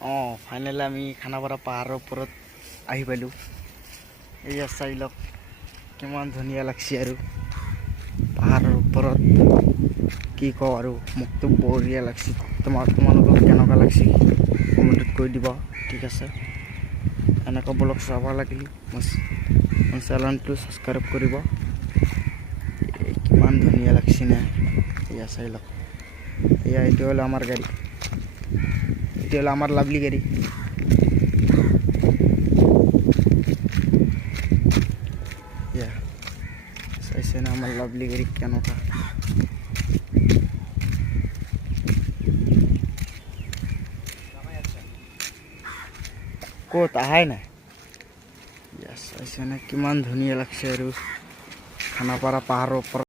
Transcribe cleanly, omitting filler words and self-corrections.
Finally আমি খানাপাৰা পাহাৰৰ ওপৰত আহি পালোঁ। এয়া চাই লওক কিমান ধুনীয়া লাগছে আৰু পাহাৰৰ ওপৰত কি কওঁ আৰু মোকতো বঢ়িয়া লাগছে। তোমালোকক কেনেকুৱা লাগছে কমেণ্টত কৈ দিবা, ঠিক আছে। এনেকুৱা ব্লগ চাব লাগিলে মোৰ চেনেলটো ছাবস্ক্ৰাইব কৰিব। কিমান ধুনীয়া লাগছে না, এয়া চাই লওক। এইটো হলো আমার গাড়ি, এটা হলো আমার লাভলি গাড়ি। চাইছে না আমার লাভলি গাড়ি কেনকা। ক'ত আহাই নাই। চাইছে না কিমান ধুনীয়া লাগছে আৰু খানাপাৰা পাহাৰৰ ওপৰত